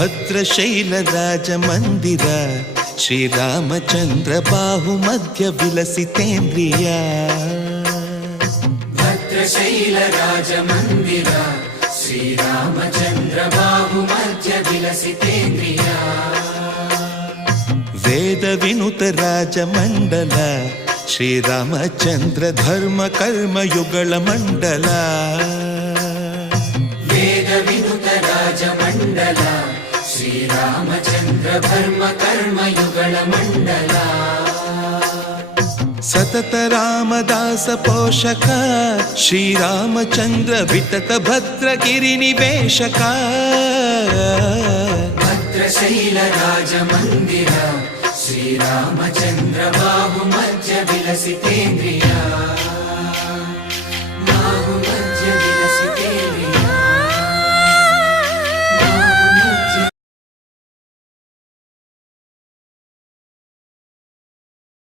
ಭದ್ರಶೈಲ ರಾಜ ಮಂದಿರ ಶ್ರೀರಾಮಚಂದ್ರ ಬಾಹು ಮಧ್ಯ ವಿಲಸಿತೇಂದ್ರಿಯ ಭದ್ರಶೈಲ ರಾಜ ಮಂದಿರ ಶ್ರೀರಾಮಚಂದ್ರ ಬಾಹು ಮಧ್ಯ ವಿಲಸಿತೇಂದ್ರಿಯ ವೇದ ವಿನುತ ರಾಜ ಮಂಡಲ ಶ್ರೀರಾಮಚಂದ್ರ ಧರ್ಮ ಕರ್ಮ ಯುಗಳ ಮಂಡಲ ವೇದ ವಿನುತ ರಾಜ ಮಂಡಲ ಶ್ರೀರಾಮಚಂದ್ರ ಧರ್ಮ ಕರ್ಮ ಯುಗಳ ಮಂಡಲ ಸತತ ರಾಮದಾಸ ಪೋಷಕ ಶ್ರೀರಾಮಚಂದ್ರ ವಿತತ ಭದ್ರಗಿರಿ ನಿವೇಶಕ ಭದ್ರಶೈಲ ರಾಜ ಮಂದಿರ ಶ್ರೀರಾಮಚಂದ್ರ ಬಾಹು ಮಧ್ಯ ವಿಲಸಿತೇಂದ್ರಿಯ